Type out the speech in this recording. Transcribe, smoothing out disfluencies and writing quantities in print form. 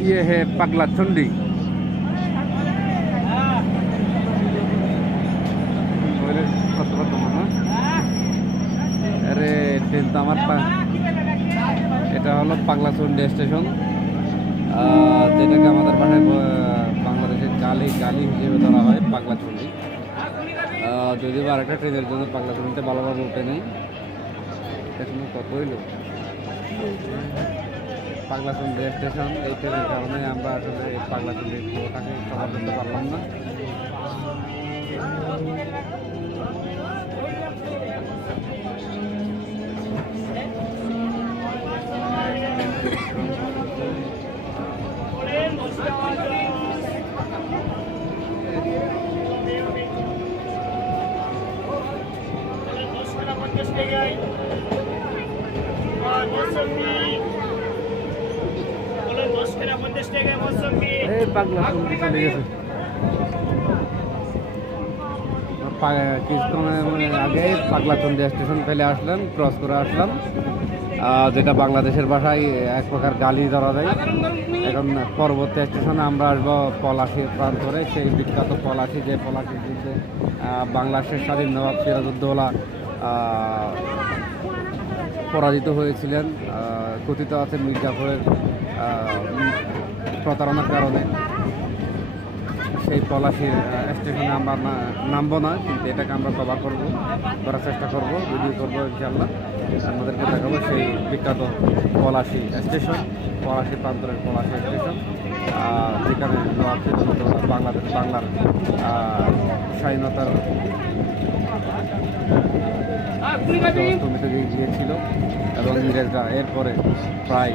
ये है पगला चुंडी। अरे ट्रेन तो আমার এটা হলো পাগলাচন্ডী স্টেশন, যেটাকে আমাদের ভাষায় বাংলাদেশের গালি গালি হিসেবে ধরা হয় পাগলাচন্ডী। যদিও আরেকটা ট্রেনের জন্য পাগলাচন্ডীতে ভালোভাবে উঠে নেই। স্টেশন কত হইল পাগলাচন্ডী স্টেশন, এই ট্রেনের কারণে আমরা আসলে পাগলাচন্ডীর পুরোটাকে কভার করতে পারলাম না। পাগলাচন্ডী চলে গেছে কিছুক্ষণ আগে পাগলাচন্ডী স্টেশন ফেলে আসলাম, ক্রস করে আসলাম, যেটা বাংলাদেশের ভাষায় এক প্রকার গালি ধরা যায়। এখন পরবর্তী স্টেশনে আমরা আসবো পলাশীর প্রান্তরে, সেই বিখ্যাত পলাশী, যে পলাশীর যুদ্ধে বাংলাদেশের স্বাধীন নবাব সিরাজউদ্দৌলা পরাজিত হয়েছিলেন। কথিত আছে মির্জাফরের প্রতারণার কারণে। সেই পলাশীর স্টেশনে আমরা নামবো না, কিন্তু এটাকে আমরা কভার করবো, করার চেষ্টা করবো, ভিডিও করবো ইনশাআল্লাহ। আমাদেরকে দেখাবো সেই বিখ্যাত পলাশী স্টেশন, পলাশী প্রান্তরের পলাশী স্টেশন, যেখানে নবাব সিরাজউদ্দৌলা বাংলার স্বাধীনতার অষ্টমীতে গিয়েছিল এবং ইংরেজরা এরপরে প্রায়